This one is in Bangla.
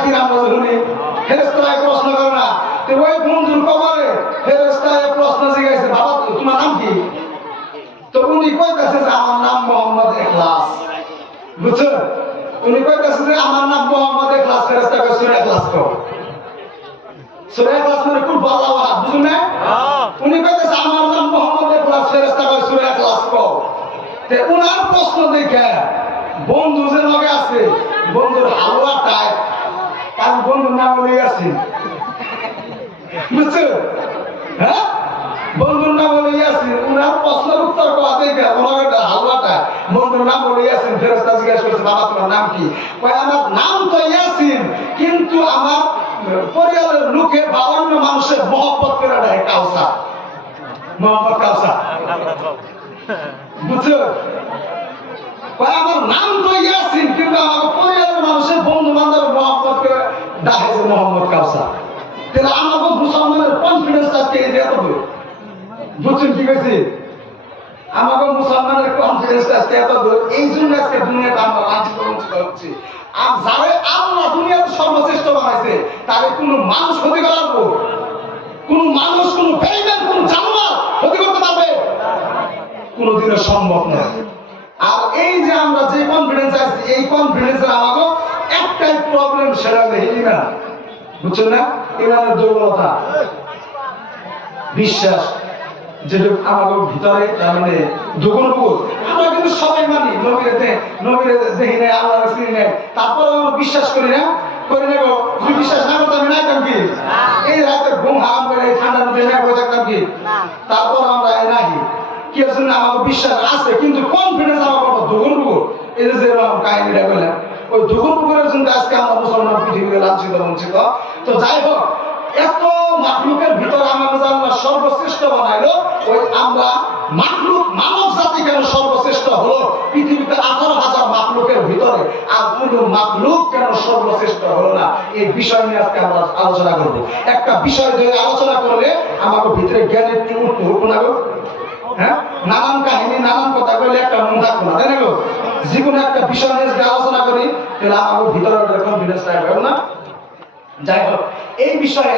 নাকি আমরা শুনি ফেরেশতারা প্রশ্ন করে না তো ওই বন্ধুর কবরে ফেরেশতারা প্রশ্ন জিজ্ঞাসা বাবা তোমার নাম কি তো উনি কইতাছে যে আমার নাম মোহাম্মদ ইখলাস বুঝছেন উনি কইতাছে যে আমার নাম মোহাম্মদ ইখলাস ফেরেশতা কয় সূরা ইখলাস কও সূরা ইখলাস মানে খুব ভালো ওয়াহাব বুঝুন না উনি কইতাছে আমার নাম মোহাম্মদ ইখলাস ফেরেশতা কয় সূরা ইখলাস কও তে উনার প্রশ্ন দেখে বন্ধু যে লগে আছে বন্ধুর হালুয়া টাইপ কারণ বন্ধুর নাম হলে ইয়াসিন বুঝছো হ্যাঁ বন্ধুর নাম হলে ইয়াসিন উনার প্রশ্নের উত্তর করা দেখে ওনার হালুয়া টাইপ বন্ধুর নাম হলে ইয়াসিন ফেরেশতা জিজ্ঞাসা করছে বাবা তোমার নাম কি কয় আমার নাম তো ইয়াসিন কিন্তু আমার পরিবারের লোকে বা অন্য মানুষের মহব্বত করে দেয় কাউসার মোহাম্মদ কাউসার বুঝছো আমার নাম তো ইয়াসিন কিন্তু আমার পরিবারের মানুষের বন্ধু বান্ধব মহব্বত করে ডাকে যে মোহাম্মদ কাউসার তাহলে আমাকে মুসলমানের কনফিডেন্স আজকে এই যে এত বুঝছেন কি হয়েছে আমাকে মুসলমানের কনফিডেন্স আজকে এত এই জন্য আজকে দুনিয়াতে আমরা লাঞ্ছিত বঞ্চিত হচ্ছি আর যারা আল্লাহ দুনিয়াতে সর্বশ্রেষ্ঠ বানাইছে তারে কোনো মানুষ ক্ষতি করার কোন মানুষ কোন বেঈমান কোন জানোয়ার ক্ষতি করতে পারবে কোনোদিনও সম্ভব না আর এই যে আমরা যে কনফিডেন্স আছে এই কনফিডেন্সের আমাকে একটাই প্রবলেম সেটা হলো ইমান বুঝছেন না ইমানের দুর্বলতা বিশ্বাস যেটা আমাদের ভিতরে মানে দুর্বল আমরা কিন্তু সবাই মানি নবীরে দেখি নাই আল্লাহর চিনি নাই তারপরে আমরা বিশ্বাস করি না তুমি বিশ্বাস না করতে আমি নাই কি এই রাতে ঘুম হারাম করে ঠান্ডার মধ্যে না করে থাকতাম কি তারপর আমরা নাহি কি আছে না আমার বিশ্বাস আছে কিন্তু কনফিডেন্স আমার কত দুর্বল এই যে কাহিনীটা বললাম ওই দুর্বলের জন্য আজকে আমরা মুসলমান পৃথিবীতে লাঞ্ছিত বঞ্চিত তো যাই হোক এত মাখলুকের ভিতরে আমাদের আল্লাহ সর্বশ্রেষ্ঠ বানাইলো ওই আমরা মাখলুক মানব জাতি কেন সর্বশ্রেষ্ঠ হলো পৃথিবীতে 18,000 মাখলুকের ভিতরে আর কোন মাখলুক কেন সর্বশ্রেষ্ঠ হলো না এই বিষয় নিয়ে আজকে আমরা আলোচনা করব একটা বিষয় ধরে আলোচনা করলে আমাদের ভিতরে জ্ঞানের টিউন হতো না গো হ্যাঁ নানান কাহিনী নানান কথা বলে একটা মন থাকবো না তাই না গো যে কোনো একটা বিষয় নিয়ে যদি আলোচনা করি তাহলে আমাদের ভিতরে কনফিডেন্স থাকবে না যাই হোক এই বিষয়ে